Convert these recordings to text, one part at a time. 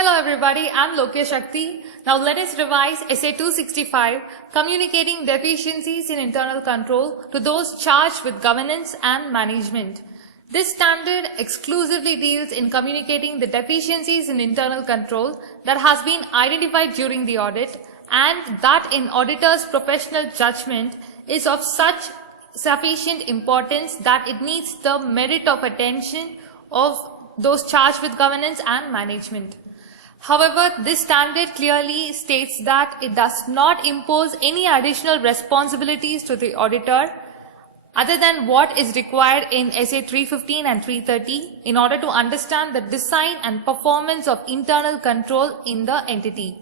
Hello everybody, I'm Lokesh Shakti. Now let us revise Essay 265, Communicating Deficiencies in Internal Control to those charged with governance and management. This standard exclusively deals in communicating the deficiencies in internal control that has been identified during the audit and that in auditor's professional judgment is of such sufficient importance that it needs the merit of attention of those charged with governance and management. However, this standard clearly states that it does not impose any additional responsibilities to the auditor other than what is required in Essay 315 and 330 in order to understand the design and performance of internal control in the entity.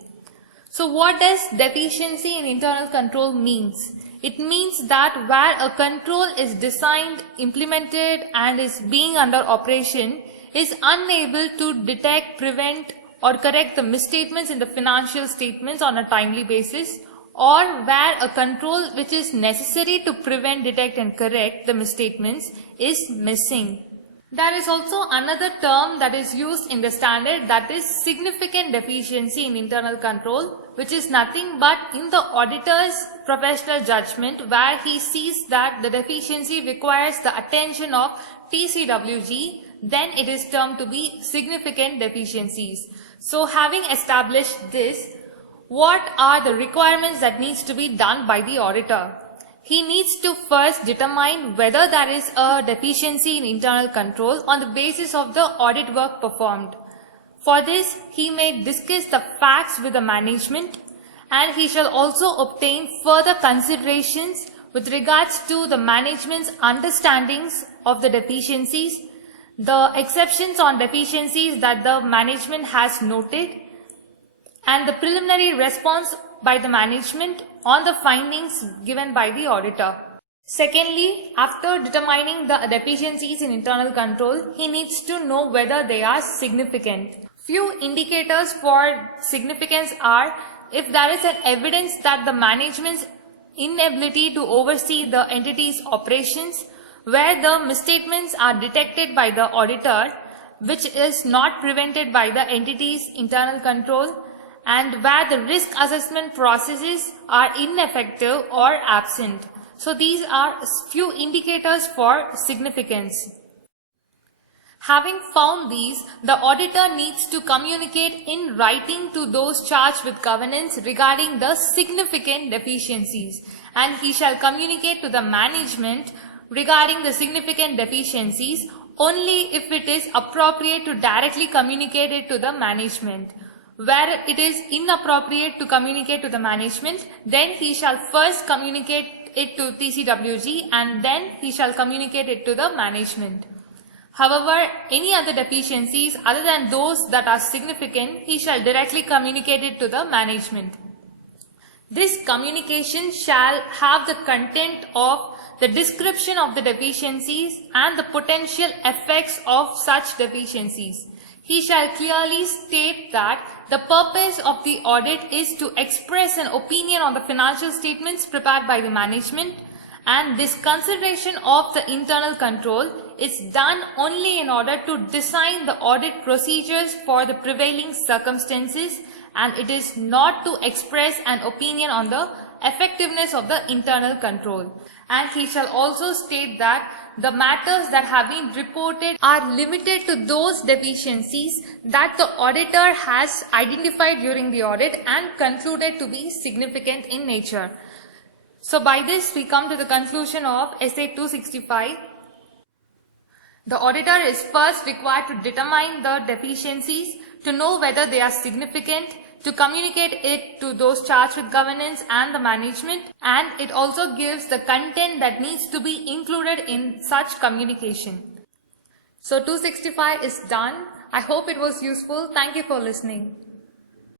So what does deficiency in internal control means? It means that where a control is designed, implemented and is being under operation is unable to detect, prevent or correct the misstatements in the financial statements on a timely basis, or where a control which is necessary to prevent, detect and correct the misstatements is missing. There is also another term that is used in the standard, that is significant deficiency in internal control, which is nothing but in the auditor's professional judgment where he sees that the deficiency requires the attention of TCWG, then it is termed to be significant deficiencies. So having established this, what are the requirements that needs to be done by the auditor? He needs to first determine whether there is a deficiency in internal control on the basis of the audit work performed. For this, he may discuss the facts with the management and he shall also obtain further considerations with regards to the management's understandings of the deficiencies, the exceptions on deficiencies that the management has noted, and the preliminary response by the management on the findings given by the auditor. Secondly, after determining the deficiencies in internal control, he needs to know whether they are significant. Few indicators for significance are if there is an evidence that the management's inability to oversee the entity's operations, where the misstatements are detected by the auditor, which is not prevented by the entity's internal control, and where the risk assessment processes are ineffective or absent. So these are few indicators for significance. Having found these, the auditor needs to communicate in writing to those charged with governance regarding the significant deficiencies, and he shall communicate to the management regarding the significant deficiencies only if it is appropriate to directly communicate it to the management. Where it is inappropriate to communicate to the management, then he shall first communicate it to TCWG and then he shall communicate it to the management. However, any other deficiencies other than those that are significant, he shall directly communicate it to the management. This communication shall have the content of the description of the deficiencies and the potential effects of such deficiencies. He shall clearly state that the purpose of the audit is to express an opinion on the financial statements prepared by the management, and this consideration of the internal control is done only in order to design the audit procedures for the prevailing circumstances, and it is not to express an opinion on the effectiveness of the internal control. And he shall also state that the matters that have been reported are limited to those deficiencies that the auditor has identified during the audit and concluded to be significant in nature. So by this we come to the conclusion of Essay 265. The auditor is first required to determine the deficiencies, to know whether they are significant, to communicate it to those charged with governance and the management, and it also gives the content that needs to be included in such communication. So 265 is done. I hope it was useful. Thank you for listening.